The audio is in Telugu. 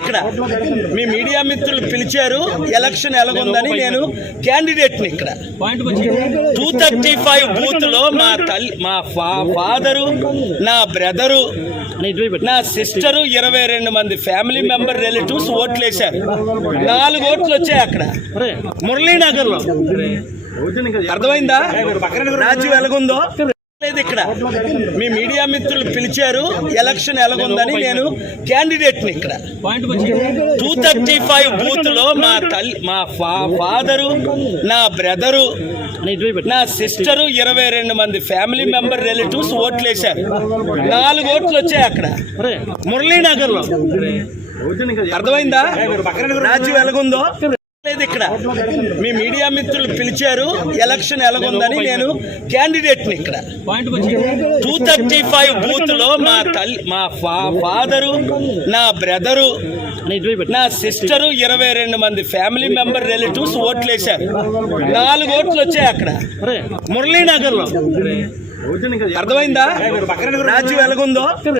ఇక్కడ మీ మీడియా మిత్రులు పిలిచారు ఎలక్షన్ ఎలాగుందని నేను క్యాండిడేట్ని ఇక్కడ 235 బూత్ లో మా ఫాదరు, నా బ్రదరు, నా సిస్టరు, 22 మంది ఫ్యామిలీ మెంబర్ రిలేటివ్స్ ఓట్లు వేశారు. 4 ఓట్లు వచ్చాయి అక్కడ మురళీనగర్ లో. అర్థమైందా రాజ్యం ఎలాగుందో? ఇక్కడ మీ మీడియా మిత్రులు పిలిచారు ఎలక్షన్ ఎలాగుందని నేను క్యాండిడేట్ని ఇక్కడ 235 బూత్ లో మా ఫాదరు, నా బ్రదరు, నా సిస్టరు, 22 మంది ఫ్యామిలీ మెంబర్ రిలేటివ్స్ ఓట్లు వేశారు. 4 ఓట్లు వచ్చాయి అక్కడ మురళీనగర్ లో. అర్థమైందా రాజ్యం ఎలాగుందో? ఇక్కడ మీ మీడియా మిత్రులు పిలిచారు ఎలక్షన్ ఎలాగుందని నేను క్యాండిడేట్ని ఇక్కడ 235 బూత్ లో మా ఫాదరు, నా బ్రదరు, నా సిస్టరు, 22 మంది ఫ్యామిలీ మెంబర్ రిలేటివ్స్ ఓట్లు వేశారు. 4 ఓట్లు వచ్చాయి అక్కడ మురళీనగర్ లో. అర్థమైందా రాజ్యం ఎలాగుందో?